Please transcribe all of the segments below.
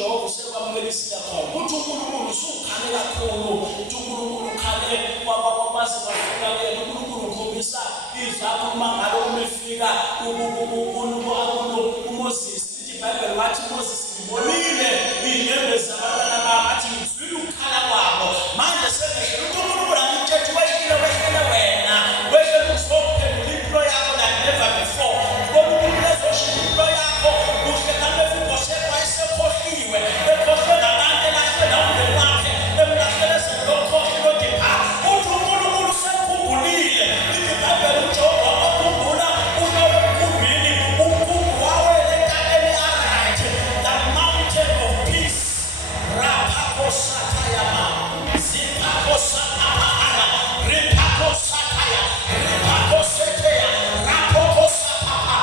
uJehova usekwamukelisile khona uthi uNkulunkulu usukhale kakhulu uthi uNkulunkulu ukhale kwababazi bafika kuyena uNkulunkulu ukhombisa izakho mangalo umefika uMoses lithi iBhayibheli wathi uMoses ngibonile inyembezi abantwana bami athi ngizwile ukukhala kwabo manje sengisho uthi uNkulunkulu angithethe wehlile wena wehlele ukuzophendula impilo yakho like never before ngoba uNkulunkulu ezoshintsha impilo yakho kuhle kambe futhi wayesekhohliwe ekhohlwe ngabantu elahlwe nawumndeni wakhe emlahlele selokhohli lodipha uthi uNkulunkulu usekhumbulile lithi iBhayibheli uJehova wakhumbula uhlolo emkhumbini umkhumbi wawele entabeni aright the mountain of peace raphakosatayama ziphakosatapahara riphakosataya riphakoseteya raphokosapapa.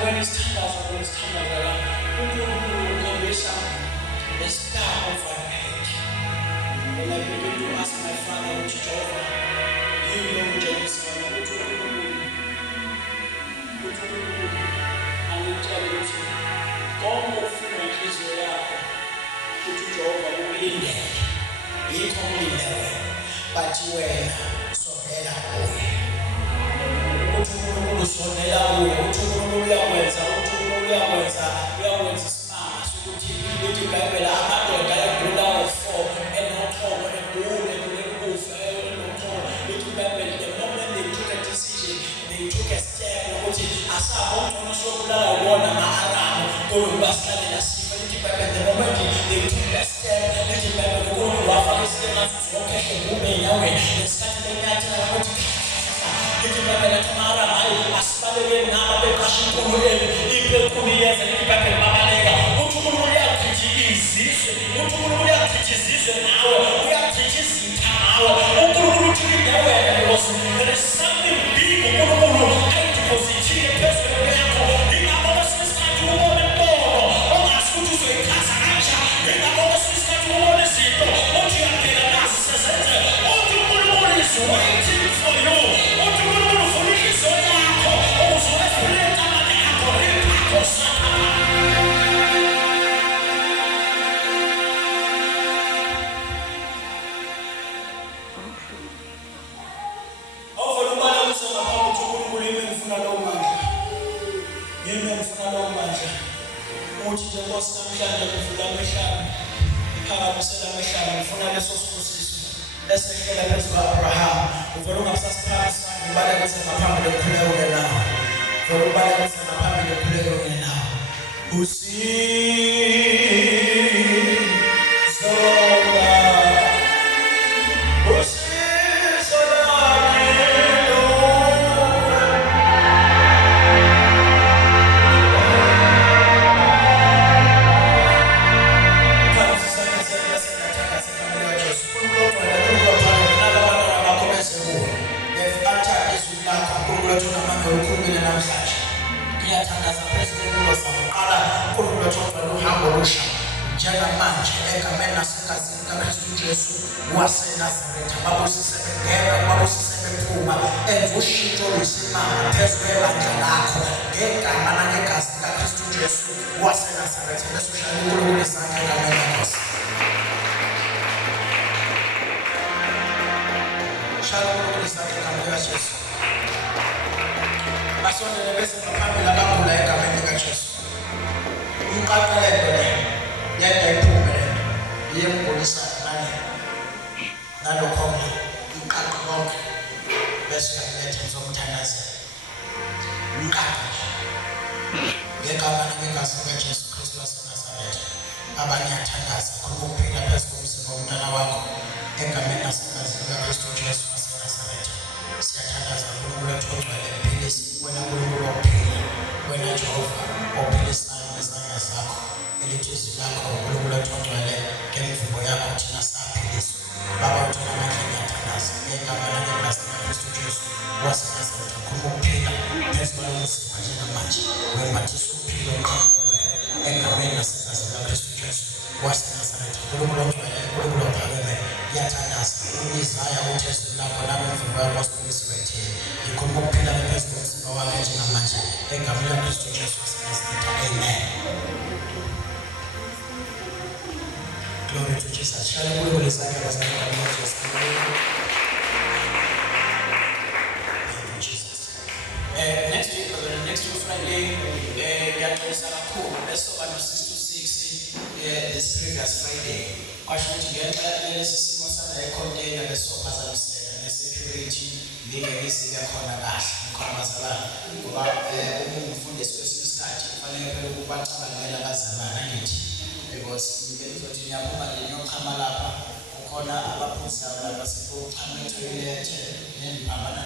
When it's time the star overhead. When I begin to ask my Father, which Jehovah, you know Jerusalem, and you tell him, come of Israel, which Jehovah will be in there. He come in there, but you were so better away. Usonela uye uthukulu uyawenza isimanga sokuthi lithi iBhayibheli amadoda ayagula u4 enothoko ebule kulekufa enothoko lithi iBhayibheli the moment they took a decision they took a step ukuthi asabona sokubulala ubona ama-Aramu kodwa basihlalela sifa lithi iBhayibheli the moment they took a step lithi iBhayibheli kodwa wafaka isinga zonke ebube enyaweni lesikhathi lenyathela ukuthi lithi iBhayibheli tamara asibaleke nabo beqashinkuluweni ipekuliyeza lithi iBhayibheli babaleka uthi uNkulunkulu uyachitha izizwe uthi uNkulunkulu uyachitha izizwe nawe uyachitha izitha nawe uNkulunkulu uthi wena because there is something big uNkulunkulu ayideposithile phezulu yakho ingakho kwesinye isikhathi ubone imbono ongazi ukuthi uzoyichaza kanjani ingakho kwesinye isikhathi ubone izinto othi uyabheka nazo sezenzeka uthi uNkulunkulu is waiting for you uthi uNkulunkulu ufuna inhliziyo yakho ukuzowephula intamane yakho riphakosapapa. Uthi nje Nkosi namhlanje ngivula amehlo ngiphakamisela amehlo ngifuna leso sibusiso esehlela phezu kwa-Abraham uvela ungasasiphamisa ngibalekise ngaphambi lokukhuleka nawo vele ubalekise ngaphambi lokukhuleka nawo njengamanje egameni nasegazini kaKristu Jesu waseNazaretha babusise bengena babusise bephuma enza ushintsho lwesimanga phezu kwebandla lakho ngegama nangegazi likaKristu Jesu waseNazaretha bese ushaya uNkulunkulu izandla egameni lenkosi shaya uNkulunkulu izandla egameni likaJesu basondele bese ngaphambili abagula egameni likaJesu umqaqelelo yedwa iphumelele yembolisa nalokho iqaqa konke esigalethe zomthandazo umqapha ngegama likaNkosikazi kaJesu Kristu waseNazaretha abanyathandaza ukuphila phezu komzimba womntana wakho egameni nasegazini likaKristu Jesu waseNazaretha siyathandaza uNkulunkulu wethu ogcwele uphilisa wena uNkulunkulu ophila wena Jehova ophilisayo ngezandla zakho elithi izwi lakho uNkulunkulu wethu ogcwele ngemvubo yakho thina saphiliswa Baba wethu namandla ngiyathandaza ngegama likaKristu Jesu waseNazaretha ukuphila phezu komzimba njengamanje wembathisa uphilo egameni nasegazini likaKristu Jesu waseNazaretha uNkulunkulu ogcwele uNkulunkulu ophakeme ngiyathandaza uIsaya uThestu lakho namemvubo yakho sibuyisiwethe ngikhuluma ukuphila phezu komzimba wakho njengamanje egameni likaKristu Jesu waseNazaretha amen. Glory to Jesus. Shall we go to the side of the Jesus? Next week Friday, we are going to cool. Let's go on 6 to 6 this previous Friday. Question together, let's see what's the container, the soap as I'm saying, the security, being a busy corner bash, Kamasala, from the special start, because you get to the young Kamalapa, Kona, Abapusa, Abasipo, Toilet, and